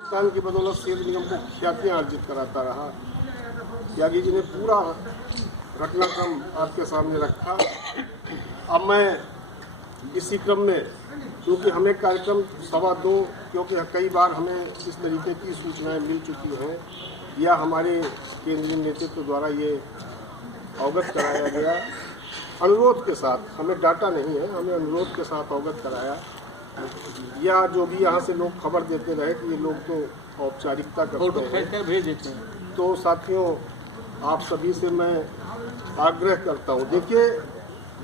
भुगतान की बदौलत सेल निगम को ख्यातियाँ अर्जित कराता रहा। त्यागी जी ने पूरा घटनाक्रम आपके सामने रखा। अब मैं इसी क्रम में, क्योंकि हमें कार्यक्रम 2:15, क्योंकि कई बार हमें इस तरीके की सूचनाएं मिल चुकी हैं या हमारे केंद्रीय नेतृत्व द्वारा ये अवगत कराया गया, अनुरोध के साथ, हमें डाटा नहीं है, हमें अनुरोध के साथ अवगत कराया, या जो भी यहाँ से लोग खबर देते रहे कि ये लोग तो औपचारिकता करते हैं, भेज देते हैं। तो साथियों, आप सभी से मैं आग्रह करता हूँ, देखिए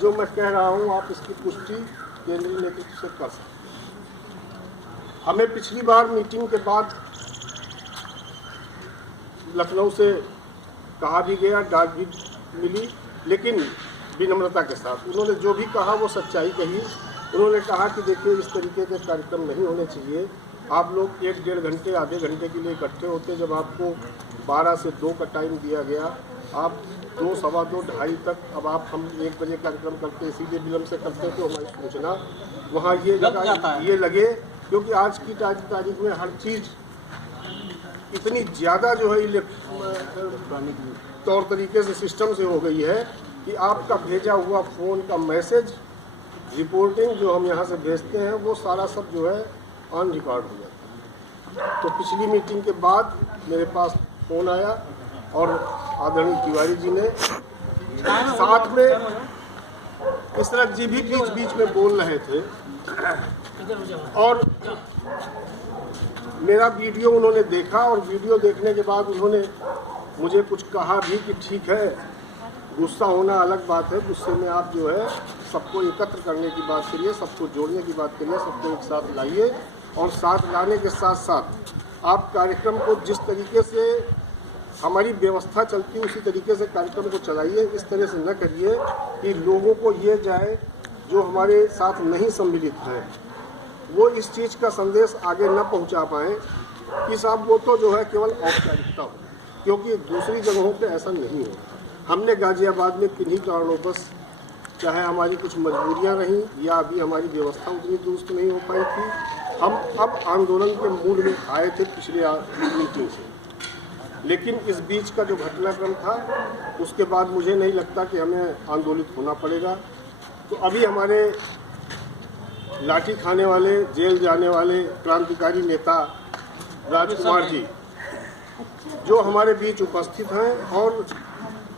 जो मैं कह रहा हूँ आप इसकी पुष्टि केंद्रीय नेतृत्व से कर सकते हैं। हमें पिछली बार मीटिंग के बाद लखनऊ से कहा भी गया, डाक भी मिली, लेकिन विनम्रता के साथ उन्होंने जो भी कहा वो सच्चाई कही। उन्होंने कहा कि देखिए इस तरीके के कार्यक्रम नहीं होने चाहिए। आप लोग 1-1.5 घंटे, आधे घंटे के लिए इकट्ठे होते, जब आपको 12 से 2 का टाइम दिया गया, आप 2, 2:15, 2:30 तक, अब आप हम 1 बजे कार्यक्रम करते, इसीलिए विलम्ब से करते तो हमारी सूचना वहाँ ये लगे, क्योंकि आज की तारीख में हर चीज़ इतनी ज़्यादा जो है तौर तरीके से सिस्टम से हो गई है कि आपका भेजा हुआ फ़ोन का मैसेज, रिपोर्टिंग जो हम यहाँ से भेजते हैं, वो सारा सब जो है ऑन रिकॉर्ड हो जाता है। तो पिछली मीटिंग के बाद मेरे पास फ़ोन आया और आदरणीय तिवारी जी ने, साथ में इसरत जी भी बीच बीच में बोल रहे थे, और मेरा वीडियो उन्होंने देखा, और वीडियो देखने के बाद उन्होंने मुझे कुछ कहा भी कि ठीक है, गुस्सा होना अलग बात है, गुस्से में आप जो है सबको एकत्र करने की बात करिए, सबको जोड़ने की बात करिए, सबको एक साथ लाइए, और साथ लाने के साथ साथ आप कार्यक्रम को जिस तरीके से हमारी व्यवस्था चलती है उसी तरीके से कार्यक्रम को चलाइए। इस तरह से न करिए कि लोगों को ये जाए जो हमारे साथ नहीं सम्मिलित हैं, वो इस चीज़ का संदेश आगे न पहुंचा पाएँ कि साहब वो तो जो है केवल औपचारिकता हो, क्योंकि दूसरी जगहों पे ऐसा नहीं है। हमने गाजियाबाद में किन्हीं कारणों पर, चाहे हमारी कुछ मजबूरियां रहीं या अभी हमारी व्यवस्था उतनी दुरुस्त नहीं हो पाई थी, हम अब आंदोलन के मूड में आए थे पिछले मीटिंग से, लेकिन इस बीच का जो घटनाक्रम था उसके बाद मुझे नहीं लगता कि हमें आंदोलित होना पड़ेगा। तो अभी हमारे लाठी खाने वाले, जेल जाने वाले क्रांतिकारी नेता राजकुमार जी जो हमारे बीच उपस्थित हैं, और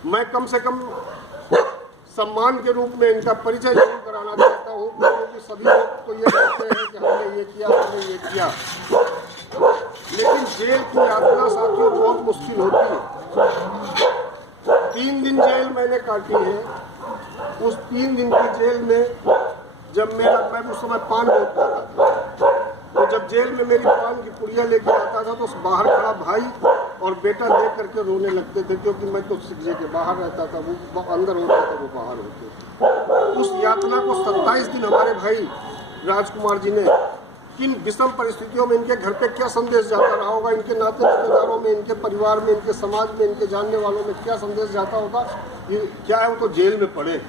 मैं कम से कम सम्मान के रूप में इनका परिचय जरूर कराना चाहता हूँ, क्योंकि सभी लोग तो ये कहते हैं कि हमने ये किया, हमने ये किया, लेकिन जेल की यात्रा साथियों बहुत मुश्किल होती है। 3 दिन जेल मैंने काटी है। उस 3 दिन की जेल में जब मैं उस समय पान बहुत खाता था, तो जब जेल में मेरी पान की पुड़िया लेके आता था तो बाहर खड़ा भाई और बेटा देख करके रोने लगते थे, क्योंकि मैं तो सिगजे के बाहर रहता था, वो अंदर होता था, वो बाहर होते थे। उस यातना को 27 दिन हमारे भाई राजकुमार जी ने, किन विषम परिस्थितियों में, इनके घर पे क्या संदेश जाता रहा होगा, इनके नाते रिश्तेदारों में, इनके परिवार में, इनके समाज में, इनके जानने वालों में क्या संदेश जाता होगा, ये क्या है, वो तो जेल में पड़े,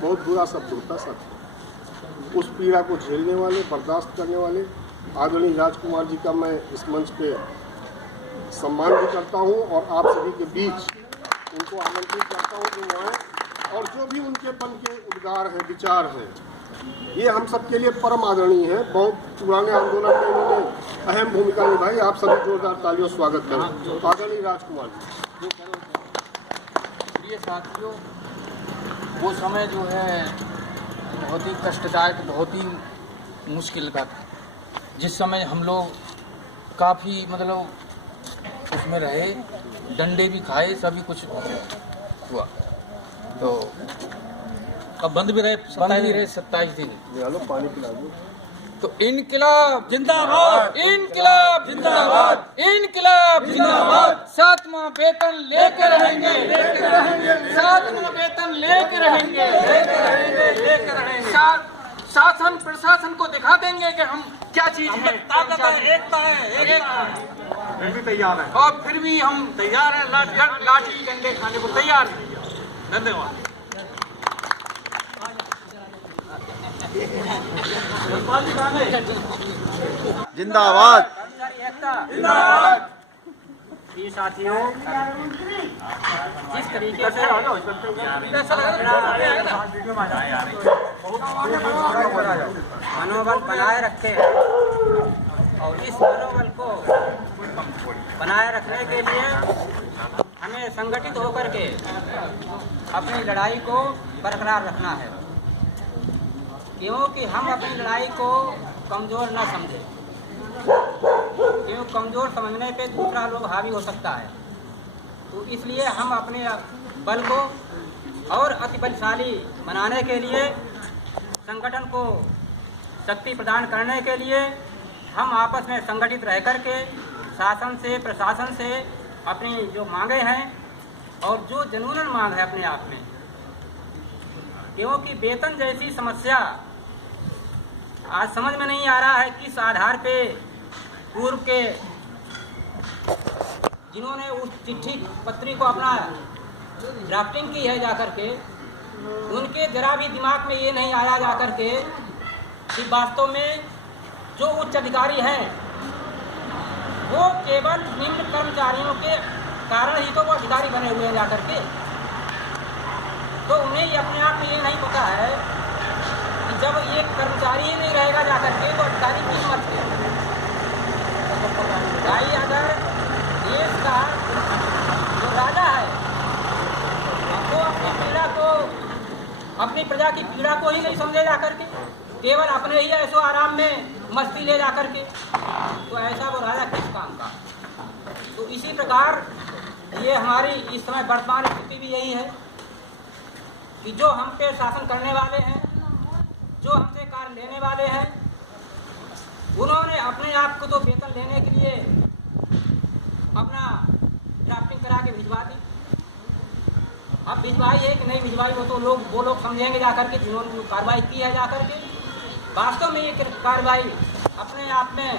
बहुत बुरा शब्द होता सच। उस पीड़ा को झेलने वाले, बर्दाश्त करने वाले आदरणीय राजकुमार जी का मैं इस मंच पे सम्मान भी करता हूं, और आप सभी के बीच उनको आमंत्रित करता हूं कि वो आएँ, और जो भी उनके मन के उद्गार हैं, विचार हैं, ये हम सब के लिए परम आदरणीय है। बहुत पुराने आंदोलन में उन्होंने अहम भूमिका निभाई। आप सभी जोरदार तालियों स्वागत करें आदरणीय राजकुमार जी। प्रिय साथियों, वो समय जो है बहुत ही कष्टदायक, बहुत ही मुश्किल का था, जिस समय हम लोग काफ़ी मतलब उसमें रहे, डंडे भी खाए, सभी कुछ हुआ। तो अब बंद भी रहे 27 दिन। पानी पिला दो। तो इनकिलाब जिंदाबाद, इनकिलाब जिंदाबाद, इनकिलाब जिंदाबाद। 7वां वेतन लेके रहेंगे, 7वां वेतन लेके रहेंगे। शासन प्रशासन को दिखा देंगे कि हम क्या चीज है, ताकत है, एकता है, फिर भी तैयार है, और फिर भी हम तैयार हैं, लाठी डंडे खाने को तैयार हैं। धन्यवाद। जिंदाबाद। जनता प्रिय साथियों, जिस तरीके से मनोबल बनाए रखे और इस मनोबल को बनाए रखने के लिए हमें संगठित होकर के अपनी लड़ाई को बरकरार रखना है, क्योंकि हम अपनी लड़ाई को कमज़ोर न समझें, क्यों कमज़ोर समझने पे दूसरा लोग हावी हो सकता है। तो इसलिए हम अपने बल को और अति बलशाली बनाने के लिए, संगठन को शक्ति प्रदान करने के लिए हम आपस में संगठित रह कर के शासन से, प्रशासन से अपनी जो मांगे हैं और जो जनूनन मांग है अपने आप में, क्योंकि वेतन जैसी समस्या आज समझ में नहीं आ रहा है किस आधार पे पूर्व के जिन्होंने उस चिट्ठी पत्री को अपना ड्राफ्टिंग की है जाकर के, उनके जरा भी दिमाग में ये नहीं आया जाकर के कि वास्तव में जो उच्च अधिकारी हैं वो केवल निम्न कर्मचारियों के कारण ही तो वो अधिकारी बने हुए हैं जाकर के। तो उन्हें ये अपने आप में ये नहीं पता है कि जब ये कर्मचारी ही नहीं रहेगा जाकर के तो अधिकारी की हिम्मत है। भाई अगर देश का जो राजा है वो अपनी पीड़ा को, अपनी प्रजा की पीड़ा को ही नहीं समझे जाकर के, केवल अपने ही ऐसो आराम में मस्ती ले जाकर के, तो ऐसा वो राजा किस काम का। तो इसी प्रकार ये हमारी इस समय वर्तमान स्थिति भी यही है कि जो हम पे शासन करने वाले हैं, जो हमसे कार्य लेने वाले हैं, उन्होंने अपने आप को तो वेतन लेने के लिए अपना ड्राफ्टिंग करा के भिजवा दी। अब भिजवाई है कि नहीं भिजवाई वो तो वो लोग समझेंगे जाकर के जिन्होंने कार्रवाई की है जाकर के। वास्तव में ये कार्रवाई अपने आप में